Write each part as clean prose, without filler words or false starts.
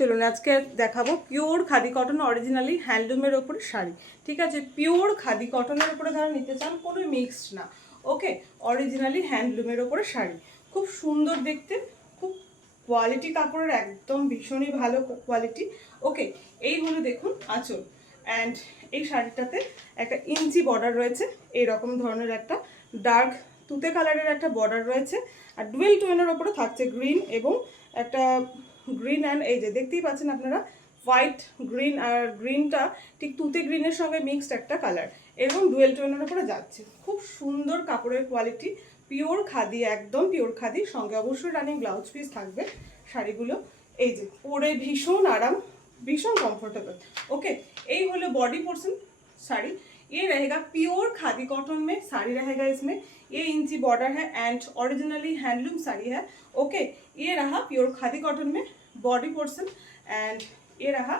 চলুন আজকে দেখাবো পিওর খাদি কটন অরিজিনালি হ্যান্ডলুমের ওপরে শাড়ি। ঠিক আছে, পিওর খাদি কটনের উপরে যারা নিতে চান, কোনো মিক্সড না, ওকে, অরিজিনালি হ্যান্ডলুমের ওপরে শাড়ি, খুব সুন্দর দেখতে, খুব কোয়ালিটি কাপড়ের একদম ভীষণই ভালো কোয়ালিটি। ওকে, এই হলো দেখুন আঁচল, অ্যান্ড এই শাড়িটাতে একটা ইঞ্চি বর্ডার রয়েছে, এইরকম ধরনের একটা ডার্ক তুতে কালারের একটা বর্ডার রয়েছে, আর ডুয়েল টোনের ওপরে থাকছে গ্রিন এবং একটা গ্রিন, অ্যান্ড এই যে দেখতেই পাচ্ছেন আপনারা হোয়াইট গ্রিন, আর গ্রিনটা ঠিক তুতে গ্রিনের সঙ্গে মিক্সড একটা কালার, এরকম ডুয়েল টোনের উপরে যাচ্ছে। খুব সুন্দর কাপড়ের কোয়ালিটি, পিওর খাদি, একদম পিওর খাদি, সঙ্গে অবশ্যই রানিং ব্লাউজ পিস থাকবে শাড়িগুলো। এই যে পরে ভীষণ আরাম, भीषण कंफर्टेबल। ओके, यही हलो बॉडी पोर्शन साड़ी, ये रहेगा प्योर खादी कॉटन में साड़ी रहेगा, इसमें ये इंची बॉर्डर है एंड ओरिजिनली हैंडलूम साड़ी है। ओके, ये रहा प्योर खादी कॉटन में बॉडी पोर्शन एंड ये रहा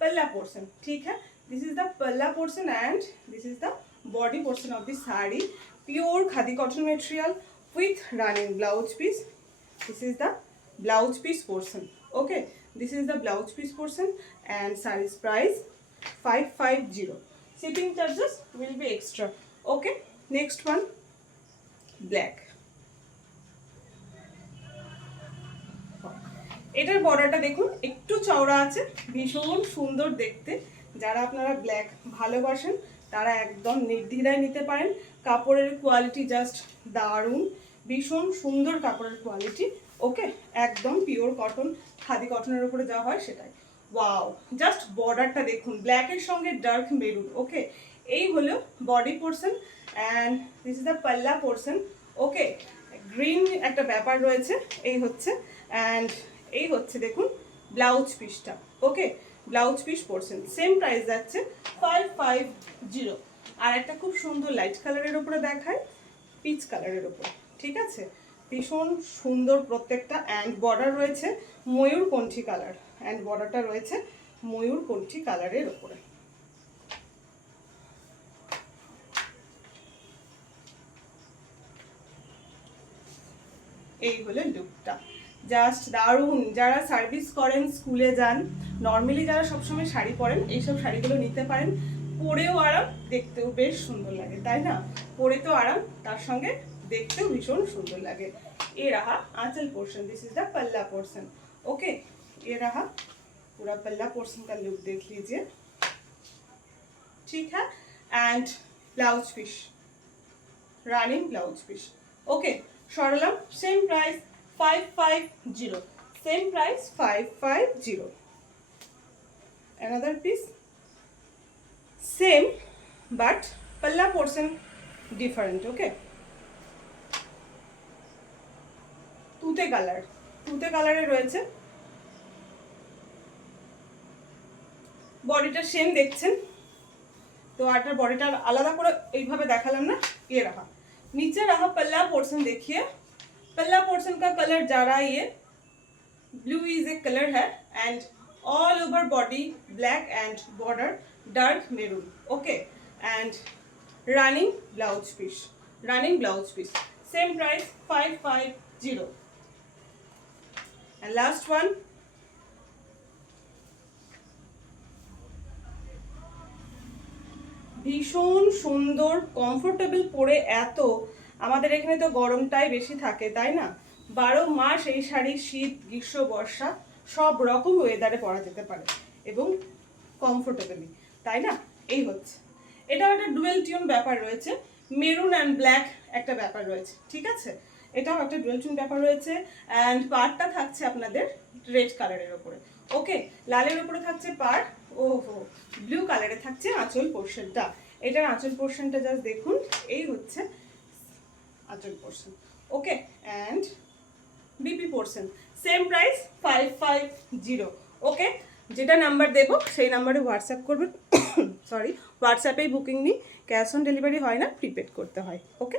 पल्ला पोर्शन। ठीक है, this is the palla portion and this is the body portion of the sari, pure khadi cotton material with running blouse piece. This is the blouse piece portion. Okay, this is the blouse piece portion and sarees price 550. Shipping charges will be extra. Okay, next one black. এটার বর্ডারটা দেখুন একটু চওড়া আছে, ভীষণ সুন্দর দেখতে। যারা আপনারা ব্ল্যাক ভালোবাসেন তারা একদম নির্দ্বিধায় নিতে পারেন। কাপড়ের কোয়ালিটি জাস্ট দারুণ, ভীষণ সুন্দর কাপড়ের কোয়ালিটি। ওকে, একদম পিওর কটন, খাদি কটনের উপরে যা হয় সেটাই। ওয়াও, জাস্ট বর্ডারটা দেখুন, ব্ল্যাকের সঙ্গে ডার্ক মেরুন। ওকে, এই হলো body portion and this is the পাল্লা পোর্শন। ওকে, গ্রিন একটা ব্যাপার রয়েছে, এই হচ্ছে, অ্যান্ড এই হচ্ছে দেখুন ব্লাউজ পিসটা। Okay, blouse piece portion same price যাচ্ছে 550। আর একটা খুব সুন্দর লাইট কালারের উপরে দেখায়, পিচ কালারের উপরে। ঠিক আছে, ভীষণ সুন্দর প্রত্যেকটা, অ্যান্ড বর্ডার রয়েছে ময়ূরকণ্ঠী কালার, অ্যান্ড বর্ডারটা রয়েছে ময়ূরকণ্ঠী কালারের উপরে। এই হলো লুকটা, জাস্ট দারুণ। যারা সার্ভিস করেন, স্কুলে যান, নর্মালি যারা সবসময় শাড়ি পরেন, এইসব শাড়িগুলো নিতে পারেন। পরেও আরাম, দেখতেও বেশ সুন্দর লাগে, তাই না? পরে তো আরাম, তার সঙ্গে देखते भीषण सुंदर लगे। ये रहा आंचल portion, this is the palla portion. Okay, ये रहा पूरा पल्ला पोर्शन का लुक, देख लीजिए। ठीक है, and blouse piece, running blouse piece. Okay, सरलम same price 550, same price 550। Another piece same but palla portion different. Okay, তুতে কালার, তুতে কালারে রয়েছে, বডিটা সেম দেখছেন তো, আরটার বডিটা আলাদা করে এইভাবে দেখালাম না। ये रहा नीचे रहा पल्ला पोर्शन, देखिए पल्ला पोर्शन का कलर जा रहा है, ये ब्लू इज ए कलर है and all over body black and border dark maroon. Okay, and running blouse piece, running blouse piece same price 550। And last one, ভীষণ সুন্দর কমফোর্টেবল পরে, এত আমাদের এখানে তো গরমটাই বেশি থাকে, তাই না? 12 মাস এই শাড়ি শীত গ্রীষ্ম বর্ষা সব রকম ওয়েদারে পরা যেতে পারে এবং কমফোর্টেবলি, তাই না? এই হচ্ছে, এটাও একটা ডুয়েল টিউন ব্যাপার রয়েছে, মেরুন অ্যান্ড ব্ল্যাক একটা ব্যাপার রয়েছে। ঠিক আছে, এটাও একটা ডুয়েল টিউন ব্যাপার রয়েছে, অ্যান্ড পাড়টা থাকছে আপনাদের রেড কালারের উপরে। ওকে, লালের উপরে থাকছে পাড়, ওহো, ব্লু কালারে থাকছে আঁচল পোর্শনটা। এটার আঁচল পোর্শনটা জাস্ট দেখুন, এই হচ্ছে আঁচল portion. Okay, and BP portion same price 550। ওকে, যেটা নাম্বার দেবো সেই নাম্বারে হোয়াটসঅ্যাপ করবেন। সরি, হোয়াটসঅ্যাপেই বুকিং নিই, ক্যাশ অন ডেলিভারি হয় না, প্রিপেড করতে হয়। ওকে।